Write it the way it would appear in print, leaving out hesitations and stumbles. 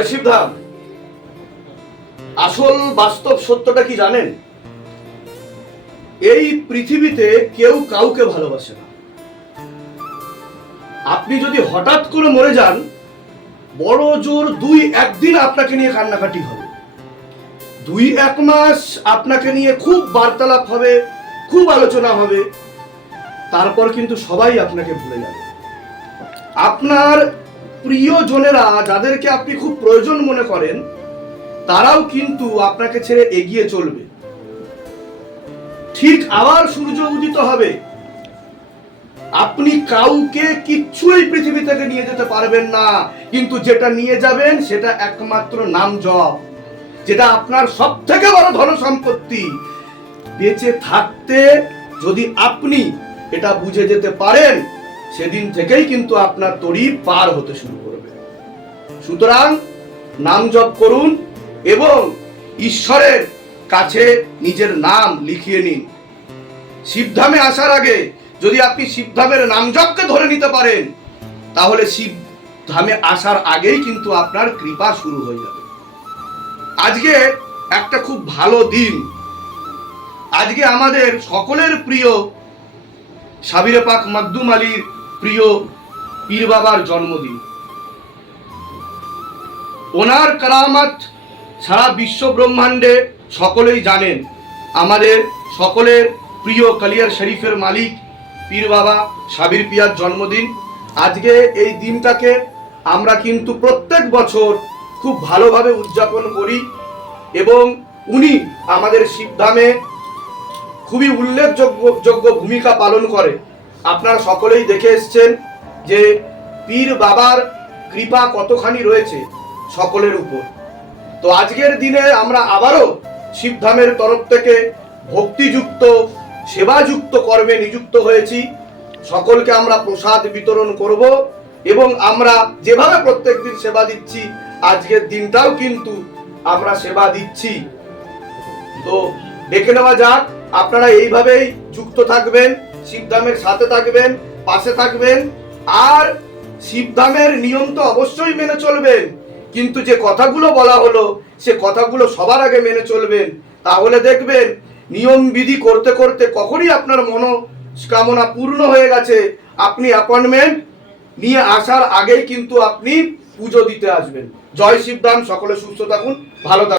শিবধাম, আসল বাস্তব সত্যটা কি জানেন? এই পৃথিবীতে কেউ কাউকে ভালোবাসে না। আপনি যদি হঠাৎ করে মরে যান, বড় জোর 2-1 দিন আপনাকে নিয়ে কান্নাকাটি হবে, 2-1 মাস আপনাকে নিয়ে খুব বার্তালাপ হবে, খুব আলোচনা হবে, তারপর কিন্তু সবাই আপনাকে ভুলে যাবে। আপনার প্রিয়জনেরা, যাদেরকে আপনি খুব প্রয়োজন মনে করেন, তারাও কিন্তু আপনাকে ছেড়ে এগিয়ে চলবে। ঠিক আবার সূর্য উদিত হবে, আপনি কাউকে কিচ্ছু এই পৃথিবী থেকে নিয়ে যেতে পারবেন না, কিন্তু যেটা নিয়ে যাবেন সেটা একমাত্র নাম জপ, যেটা আপনার সব থেকে বড় ধন সম্পত্তি। বেঁচে থাকতে যদি আপনি এটা বুঝে যেতে পারেন, সেদিন থেকেই কিন্তু আপনার তরি পার হতে শুরু করবে। সুতরাং নাম জপ করুন এবং ঈশ্বরের কাছে নিজের নাম লিখিয়ে নিন। শিবধামে আসার আগে যদি আপনি শিবধামের নাম জপকে ধরে নিতে পারেন, তাহলে শিবধামে আসার আগেই কিন্তু আপনার কৃপা শুরু হয়ে যাবে। আজকে একটা খুব ভালো দিন। আজকে আমাদের সকলের প্রিয় সাবিরে পাক মাকদুম আলীর প্রিয় পীর বাবার জন্মদিন। ওনার কারামাত সারা বিশ্ব ব্রহ্মাণ্ডে সকলেই জানেন। আমাদের সকলের প্রিয় কালিয়ার শরীফের মালিক পীর বাবা সাবির পিয়ার জন্মদিন। আজকে এই দিনটাকে আমরা কিন্তু প্রত্যেক বছর খুব ভালোভাবে উদযাপন করি এবং উনি আমাদের শিবধামে খুবই উল্লেখযোগ্য ভূমিকা পালন করে। আপনারা সকলেই দেখে এসছেন যে পীর বাবার কৃপা কতখানি রয়েছে সকলের উপর। তো আজকের দিনে আমরা আবারও শিবধামের তরফ থেকে ভক্তিযুক্ত সেবাযুক্ত কর্মে নিযুক্ত হয়েছি। সকলকে আমরা প্রসাদ বিতরণ করব এবং আমরা যেভাবে প্রত্যেকদিন সেবা দিচ্ছি, আজকের দিনটাও কিন্তু আমরা সেবা দিচ্ছি। তো দেখে নেওয়া যাক, আপনারা এইভাবেই যুক্ত থাকবেন, শিবধামের সাথে থাকবেন, পাশে থাকবেন। আর শিবধামের নিয়ম তো অবশ্যই মেনে চলবেন, কিন্তু যে কথাগুলো বলা হলো সে কথাগুলো সবার আগে মেনে চলবেন। তাহলে দেখবেন নিয়ম বিধি করতে করতে কখনই আপনার মনোকামনা পূর্ণ হয়ে গেছে, আপনি অ্যাপয়েন্টমেন্ট নিয়ে আসার আগেই কিন্তু আপনি পুজো দিতে আসবেন। জয় শিবধাম, সকলে সুস্থ থাকুন, ভালো থাকুন।